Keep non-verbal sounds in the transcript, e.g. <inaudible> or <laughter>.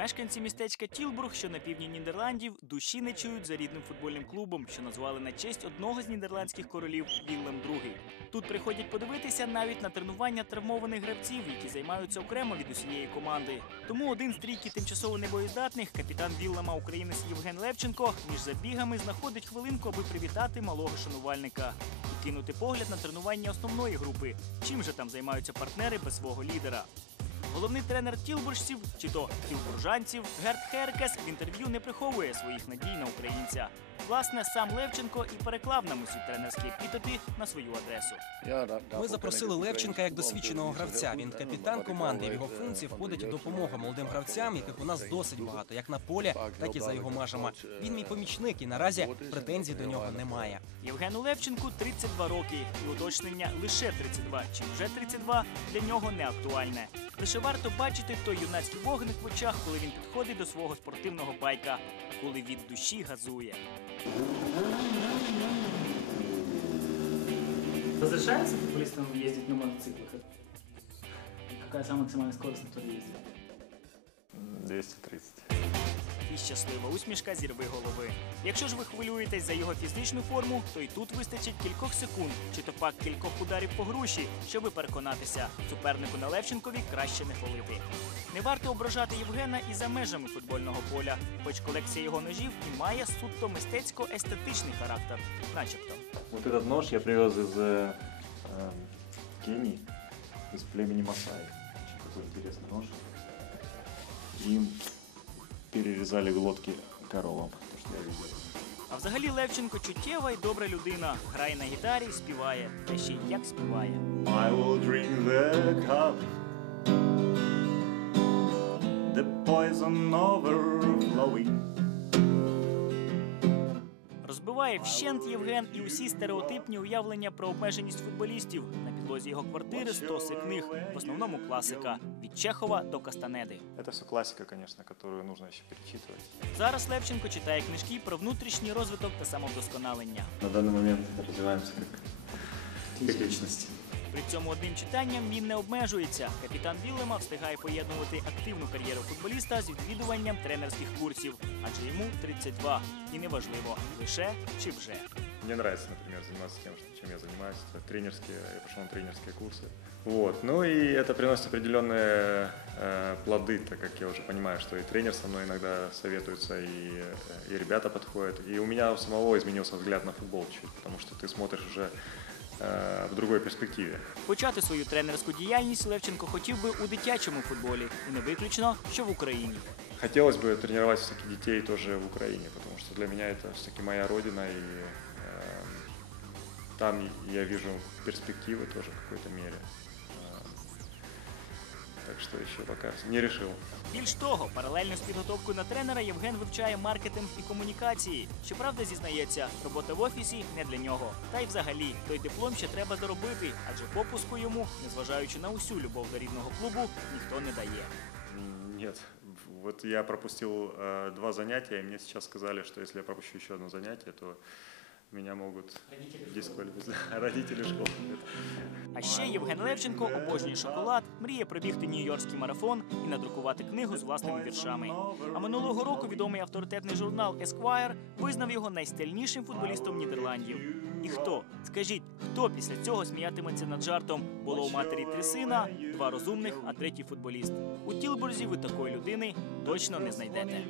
Мешканці містечка Тілбург, що на півдні Нідерландів, душі не чують за рідним футбольним клубом, що назвали на честь одного з нідерландських королів Віллем II. Тут приходять подивитися навіть на тренування травмованих гравців, які займаються окремо від усієї команди. Тому один з трійки тимчасово небоєздатних, капітан Віллема українець Євген Левченко, між забігами знаходить хвилинку, аби привітати малого шанувальника і кинути погляд на тренування основної групи. Чим же там займаються партнери без свого лідера? Головний тренер тілбуржців, чи то тілбуржанців, Герт Херкес в інтерв'ю не приховує своїх надій на українця. Власне, сам Левченко і переклав нам усі тренерські епітети на свою адресу. Ми запросили Левченка як досвідченого гравця. Він капітан команди. В його функції входить допомога молодим гравцям, яких у нас досить багато, як на полі, так і за його межами. Він мій помічник, і наразі претензій до нього немає. Євгену Левченку 32 роки, і уточнення лише 32 чи вже 32 для нього не актуальне. Лише варто бачити той юнацький вогник в очах, коли він підходить до свого спортивного байка, коли від душі газує. Разрешается футболистам ездить на мотоциклах? Какая самая максимальная скорость, на которой ездит? 230 І щаслива усмішка зірви голови. Якщо ж ви хвилюєтесь за його фізичну форму, то й тут вистачить кількох секунд, чи то пак кількох ударів по груші, щоби переконатися, супернику на Левченкові краще не холити. Не варто ображати Євгена і за межами футбольного поля, хоч колекція його ножів і має суто мистецько-естетичний характер, начебто. Вот этот нож я привез из э, э, Кении, из племени Масаи. Очень Такой интересный нож. Им перерезали глотки коровам. А взагалі Левченко чуттєва і добра людина. Грає на гітарі, співає, та ще й як співає. I will drink the cup, the poison overflowing. Розбиває вщент Євген і усі стереотипні уявлення про обмеженість футболістів. На підлозі його квартири стоси книг, в основному класика від Чехова до Кастанеди. Это все классика, конечно, которую нужно еще перечитывать. Зараз Левченко читає книжки про внутрішній розвиток та самовдосконалення. На данный момент развиваемся как, как личности. При цьому одним читанням він не обмежується. Капітан Віллема встигає поєднувати активну кар'єру футболіста з відвідуванням тренерських курсів, адже йому 32. І неважливо, лише чи вже. Мне нравится, например, заниматься тем, что- чем я занимаюсь. Это тренерские, я пошел на тренерские курсы. Вот. Ну и это приносит определенные э, плоды, так как я уже понимаю, что и тренер со мной иногда советуется, и, э, и ребята подходят. И у меня у самого изменился взгляд на футбол чуть, потому что ты смотришь уже э, в другой перспективе. Почати свою тренерську діяльність Левченко хотів би у дитячому футболі, і не виключно, що в Україні. Хотелось бы тренировать все-таки детей тоже в Украине, потому что для меня это все-таки моя родина, и э, там я вижу перспективы тоже в какой-то мере. Что еще пока не решил. Більш того, паралельно з підготовкою на тренера Євген вивчає маркетинг і комунікації. Щоправда, зізнається, робота в офісі не для нього. Та й взагалі той диплом ще треба заробити, адже попуску йому, незважаючи на усю любов до рідного клубу, ніхто не дає. Нет, вот я пропустил э, два занятия, и мне сейчас сказали, что если я пропущу еще одно занятие, то меня могут дисквалифицировать. Родители школы. <laughs> А ще Євген Левченко обожнює шоколад, мріє пробігти нью-йоркський марафон і надрукувати книгу з власними віршами. А минулого року відомий авторитетний журнал Esquire визнав його найстильнішим футболістом Нідерландів. І хто? Скажіть, хто після цього сміятиметься над жартом? Було у матері три сина, два розумних, а третій футболіст. У Тілбурзі ви такої людини точно не знайдете.